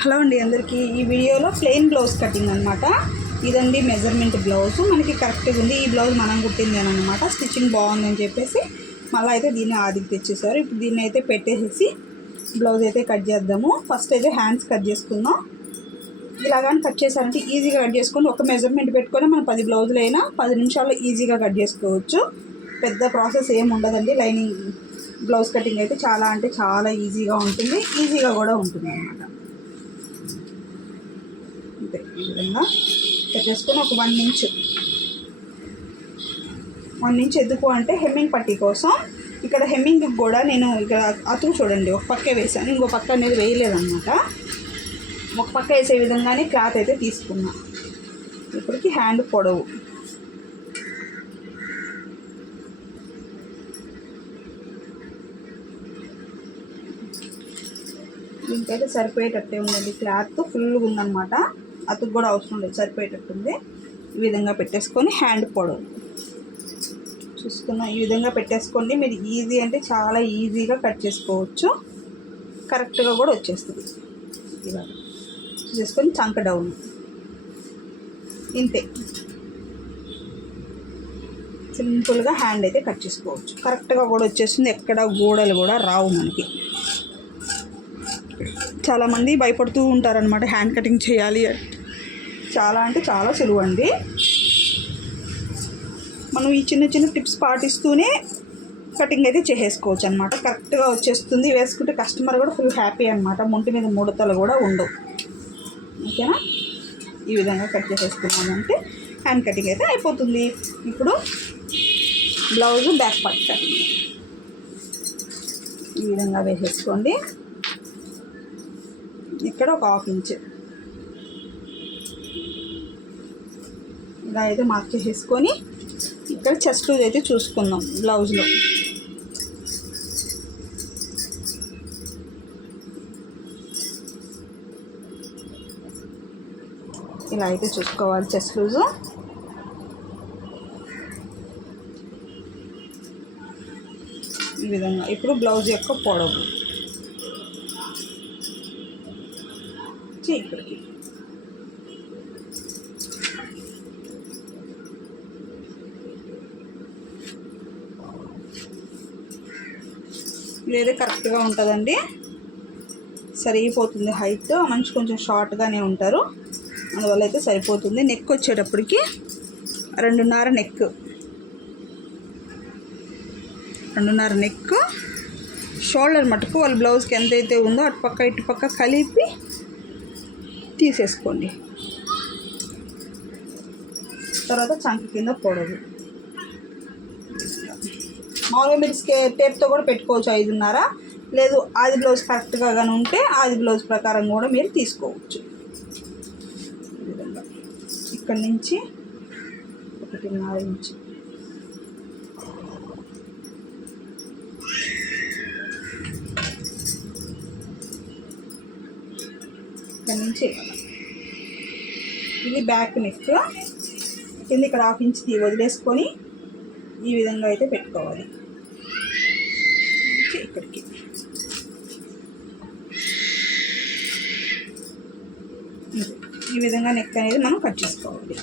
Hello అండి అందరికీ. ఈ వీడియోలో ప్లెయిన్ బ్లౌజ్ కటింగ్ అనమాట. ఇదండి మెజర్మెంట్ బ్లౌజ్. మనకి కరెక్ట్గా ఉంది. ఈ బ్లౌజ్ మనం కుట్టిందేనమాట. స్టిచ్చింగ్ బాగుందని చెప్పేసి మళ్ళీ అయితే దీన్ని ఆదికి తెచ్చేసారు. ఇప్పుడు దీన్ని అయితే పెట్టేసి బ్లౌజ్ అయితే కట్ చేద్దాము. ఫస్ట్ అయితే హ్యాండ్స్ కట్ చేసుకుందాం. ఇలాగాని కట్ చేసారంటే ఈజీగా కట్ చేసుకొని ఒక మెజర్మెంట్ పెట్టుకొని మనం 10 బ్లౌజులు అయినా 10 నిమిషాల్లో ఈజీగా కట్ చేసుకోవచ్చు. పెద్ద ప్రాసెస్ ఏమి ఉండదండి. లైనింగ్ బ్లౌజ్ కటింగ్ అయితే చాలా అంటే చాలా ఈజీగా ఉంటుంది, ఈజీగా కూడా ఉంటుంది అన్నమాట. అంతే, ఈ విధంగా పెట్టేసుకొని ఒక 1 ఇంచ్ ఎందుకు అంటే హెమ్మింగ్ పట్టీ కోసం. ఇక్కడ హెమ్మింగ్ కూడా నేను ఇక్కడ అతుకు చూడండి ఒక పక్కే వేసాను, ఇంకో పక్క అనేది వేయలేదన్నమాట. ఒక పక్క వేసే విధంగానే క్లాత్ అయితే తీసుకున్నా. ఇప్పటికి హ్యాండ్ పొడవు దీనికైతే సరిపోయేటట్టే ఉందండి. క్లాత్ ఫుల్గా ఉందన్నమాట. అతుకు కూడా అవసరం లేదు, సరిపోయేటట్టుంది. ఈ విధంగా పెట్టేసుకొని హ్యాండ్ పొడవు చూసుకున్నాం. ఈ విధంగా పెట్టేసుకోండి. మీరు ఈజీ అంటే చాలా ఈజీగా కట్ చేసుకోవచ్చు. కరెక్ట్గా కూడా వచ్చేస్తుంది. ఇలా చేసుకొని చంక డౌన్ ఇంతే. సింపుల్గా హ్యాండ్ అయితే కట్ చేసుకోవచ్చు. కరెక్ట్గా కూడా వచ్చేస్తుంది. ఎక్కడ గోడలు కూడా రావు మనకి. చాలామంది భయపడుతూ ఉంటారనమాట హ్యాండ్ కటింగ్ చేయాలి. చాలా అంటే చాలా సులువు అండి. మనం ఈ చిన్న చిన్న టిప్స్ పాటిస్తూనే కటింగ్ అయితే చేసేసుకోవచ్చు అనమాట. కరెక్ట్గా వచ్చేస్తుంది. వేసుకుంటే కస్టమర్ కూడా ఫుల్ హ్యాపీ అనమాట. ముంటి మీద ముడతలు కూడా ఉండవు. ఓకేనా? ఈ విధంగా కట్ చేసేసుకున్నామంటే హ్యాండ్ కటింగ్ అయితే అయిపోతుంది. ఇప్పుడు బ్లౌజు బ్యాక్ పార్ట్ కటింగ్ ఈ విధంగా వేసేసుకోండి. ఇక్కడ ఒక 1/2 ఇంచ్ ఇలా అయితే మార్క్ చేసేసుకొని ఇక్కడ చెస్ట్ లూజ్ అయితే చూసుకుందాం. బ్లౌజ్లో ఇలా అయితే చూసుకోవాలి చెస్ట్ లూజు. ఈ విధంగా. ఇప్పుడు బ్లౌజ్ యొక్క పొడవు ఇక్కడికి ఇదైతే కరెక్ట్గా ఉంటుందండి. సరిపోతుంది. హైట్ మంచి కొంచెం షార్ట్గానే ఉంటారు, అందువల్ల అయితే సరిపోతుంది. నెక్ వచ్చేటప్పటికి 2.5 నెక్. షోల్డర్ మటుకు వాళ్ళ బ్లౌజ్కి ఎంతైతే ఉందో అటుపక్క ఇటుపక్క కలిపి తీసేసుకోండి. తర్వాత చంక కింద పొడవు మామూలుగా మీరు టేప్తో కూడా పెట్టుకోవచ్చు 5.5. లేదు ఆది బ్లౌజ్ కరెక్ట్గా కానీ ఉంటే ఆది బ్లౌజ్ ప్రకారం కూడా మీరు తీసుకోవచ్చు. ఈ విధంగా ఇక్కడి నుంచి 1.5 ఇంచ్ ఇక్కడ నుంచి. ఇది బ్యాక్ నెక్. కింద ఇక్కడ 1/2 ఇంచ్ వదిలేసుకొని ఈ విధంగా అయితే పెట్టుకోవాలి. ఇక్కడికి ఈ విధంగా నెక్ అనేది మనం కట్ చేసుకోవాలి.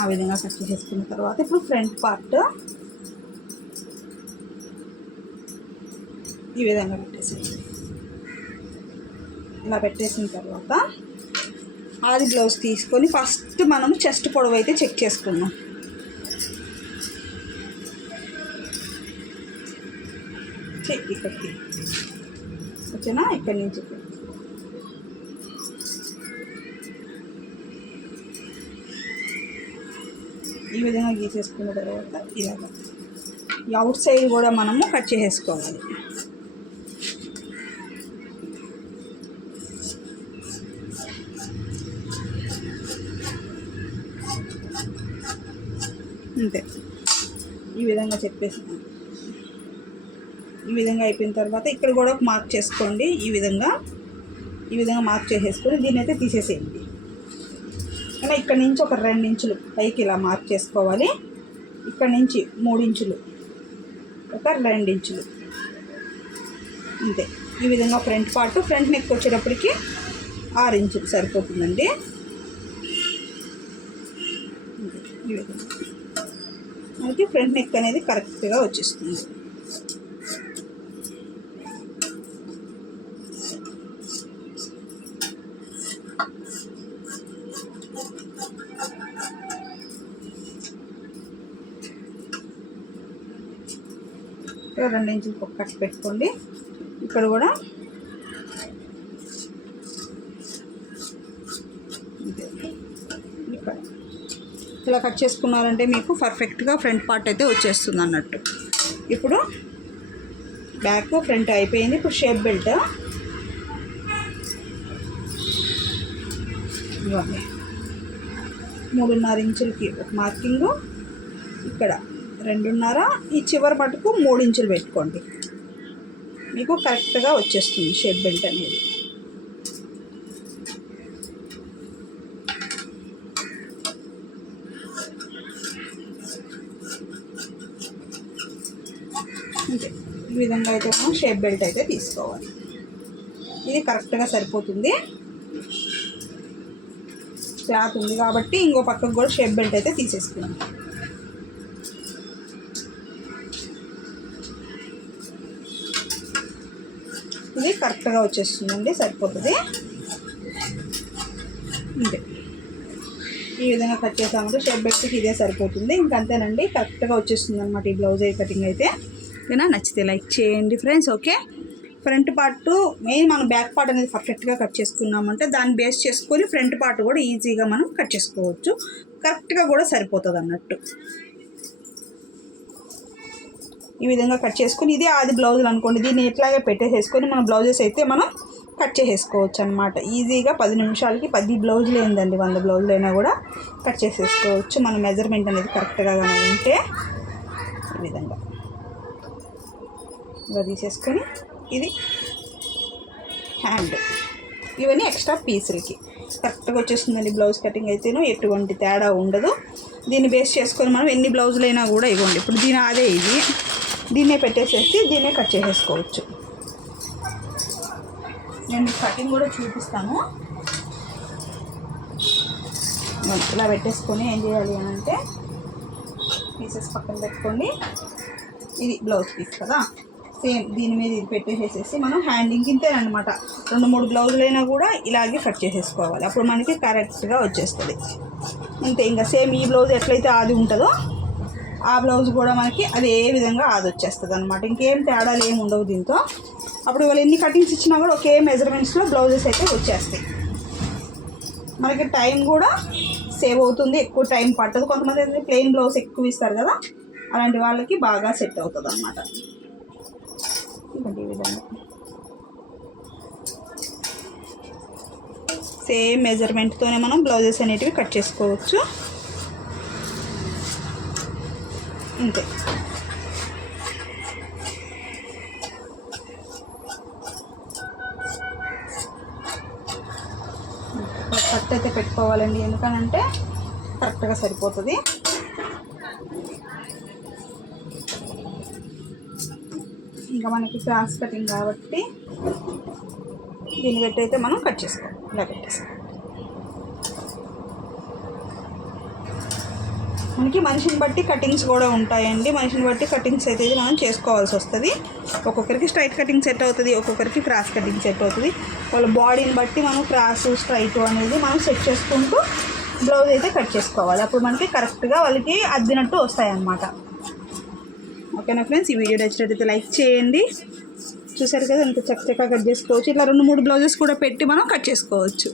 ఆ విధంగా కట్ చేసుకున్న తర్వాత ఇప్పుడు ఫ్రంట్ పార్ట్ ఈ విధంగా పెట్టేసేయండి. ఇలా పెట్టేసిన తర్వాత ఆది బ్లౌజ్ తీసుకొని ఫస్ట్ మనం చెస్ట్ పొడవు అయితే చెక్ చేసుకుందాం. ఇక్కడికి వచ్చేనా? ఇక్కడి నుంచి ఈ విధంగా గీసేసుకున్న తర్వాత ఇలాగా ఈ అవుట్ సైడ్ కూడా మనము కట్ చేసేసుకోవాలి. అంతే. ఈ విధంగా చెప్పేసి ఈ విధంగా అయిపోయిన తర్వాత ఇక్కడ కూడా ఒక మార్క్ చేసుకోండి. ఈ విధంగా మార్క్ చేసేసుకొని దీన్ని అయితే తీసేసేయండి. ఇలా ఇక్కడ నుంచి ఒక 2 ఇంచులు పైకి ఇలా మార్క్ చేసుకోవాలి. ఇక్కడ నుంచి 3 ఇంచులు, ఒక 2 ఇంచులు అంతే. ఈ విధంగా ఫ్రంట్ నెక్ వచ్చేటప్పటికి 6 ఇంచులు సరిపోతుందండి. ఈ విధంగా మనకి ఫ్రంట్ నెక్ అనేది కరెక్ట్గా వచ్చేస్తుంది. ఇక్కడ 2 ఇంచులు ఒక కట్ పెట్టుకోండి. ఇక్కడ కూడా ఇక్కడ ఇలా కట్ చేసుకున్నారంటే మీకు పర్ఫెక్ట్గా ఫ్రంట్ పార్ట్ అయితే వచ్చేస్తుంది అన్నట్టు. ఇప్పుడు బ్యాక్ ఫ్రంట్ అయిపోయింది. ఇప్పుడు షేప్ బెల్ట్ ఇవ్వండి. 3.5 ఇంచులకి ఒక మార్కింగు, ఇక్కడ 2.5, ఈ చివరి మటుకు 3 ఇంచులు పెట్టుకోండి. మీకు కరెక్ట్గా వచ్చేస్తుంది షేప్ బెల్ట్ అనేది. అంతే. ఈ విధంగా అయితే మనం షేప్ బెల్ట్ అయితే తీసుకోవాలి. ఇది కరెక్ట్గా సరిపోతుంది. క్లాత్ ఉంది కాబట్టి ఇంకో పక్కకు కూడా షేప్ బెల్ట్ అయితే తీసేసుకున్నాం. ఇది కరెక్ట్గా వచ్చేస్తుందండి, సరిపోతుంది. అంతే. ఈ విధంగా కట్ చేసామంటే షేప్ బెల్ట్కి ఇదే సరిపోతుంది. ఇంకంతేనండి, కరెక్ట్గా వచ్చేస్తుంది అనమాట ఈ బ్లౌజ్ కటింగ్ అయితే. ఓకేనా? నచ్చితే లైక్ చేయండి friends. Okay, front part main మనం బ్యాక్ పార్ట్ అనేది పర్ఫెక్ట్గా కట్ చేసుకున్నామంటే దాన్ని బేస్ చేసుకొని ఫ్రంట్ పార్ట్ కూడా ఈజీగా మనం కట్ చేసుకోవచ్చు. కరెక్ట్గా కూడా సరిపోతుంది అన్నట్టు. ఈ విధంగా కట్ చేసుకొని, ఇది ఆది బ్లౌజులు అనుకోండి, దీన్ని ఇట్లాగే పెట్టేసేసుకొని మన బ్లౌజెస్ అయితే మనం కట్ చేసేసుకోవచ్చు అనమాట. ఈజీగా 10 నిమిషాలకి 10 బ్లౌజులు ఏందండి, 100 బ్లౌజులు అయినా కూడా కట్ చేసేసుకోవచ్చు. మన మెజర్మెంట్ అనేది కరెక్ట్గా కానీ ఉంటే ఈ విధంగా ఇలా తీసేసుకొని, ఇది హ్యాండ్, ఇవన్నీ ఎక్స్ట్రా పీసులకి కరెక్ట్గా వచ్చేస్తుందండి బ్లౌజ్ కటింగ్ అయితేనూ ఎటువంటి తేడా ఉండదు. దీన్ని బేస్ చేసుకొని మనం ఎన్ని బ్లౌజులు అయినా కూడా ఇవ్వండి. ఇప్పుడు దీని అదే ఇది దీన్నే పెట్టేసేసి దీన్నే కట్ చేసేసుకోవచ్చు. నేను కటింగ్ కూడా చూపిస్తాను. ఇలా పెట్టేసుకొని ఏం చేయాలి అని అంటే పీసెస్ పక్కన పెట్టుకోండి. ఇది బ్లౌజ్ పీస్ కదా, సేమ్ దీని మీద ఇది పెట్టేసేసి మనం హ్యాండింగ్ ఇంతేనమాట. 2-3 బ్లౌజులు అయినా కూడా ఇలాగే కట్ చేసేసుకోవాలి. అప్పుడు మనకి కరెక్ట్గా వచ్చేస్తుంది. అంతే. ఇంకా సేమ్ ఈ బ్లౌజ్ ఎట్లయితే ఆది ఉంటుందో ఆ బ్లౌజ్ కూడా మనకి అదే విధంగా ఆది వచ్చేస్తుంది అనమాట. ఇంకేం తేడాలు ఏమి ఉండవు దీంతో. అప్పుడు వాళ్ళు ఎన్ని కటింగ్స్ ఇచ్చినా కూడా ఒకే మెజర్మెంట్స్లో బ్లౌజెస్ అయితే వచ్చేస్తాయి. మనకి టైం కూడా సేవ్ అవుతుంది, ఎక్కువ టైం పట్టదు. కొంతమంది ప్లెయిన్ బ్లౌజ్ ఎక్కువ ఇస్తారు కదా, అలాంటి వాళ్ళకి బాగా సెట్ అవుతుంది అన్నమాట. ఈ విధంగా సేమ్ మెజర్మెంట్తోనే మనం బ్లౌజెస్ అనేటివి కట్ చేసుకోవచ్చు. అంతే. కట్ అయితే పెట్టుకోవాలండి, ఎందుకనంటే కరెక్ట్గా సరిపోతుంది. ఇంకా మనకి క్రాస్ కటింగ్ కాబట్టి దీన్ని పెట్టి అయితే మనం కట్ చేసుకోవాలి. ఇలా పెట్టేసుకోవాలి. మనకి మనిషిని బట్టి కటింగ్స్ కూడా ఉంటాయండి. మనిషిని బట్టి కటింగ్స్ అయితే మనం చేసుకోవాల్సి వస్తుంది. ఒక్కొక్కరికి స్ట్రైట్ కటింగ్ సెట్ అవుతుంది, ఒక్కొక్కరికి క్రాస్ కటింగ్ సెట్ అవుతుంది. వాళ్ళ బాడీని బట్టి మనం క్రాస్ స్ట్రైట్ అనేది మనం సెట్ చేసుకుంటూ బ్లౌజ్ అయితే కట్ చేసుకోవాలి. అప్పుడు మనకి కరెక్ట్గా వాళ్ళకి అద్దినట్టు వస్తాయి అన్నమాట. ఓకేనా ఫ్రెండ్స్, ఈ వీడియో నచ్చినట్లయితే లైక్ చేయండి. చూసారు కదా ఎంత చక్కగా కట్ చేసుకోవచ్చు. ఇట్లా 2-3 బ్లౌజెస్ కూడా పెట్టి మనం కట్ చేసుకోవచ్చు.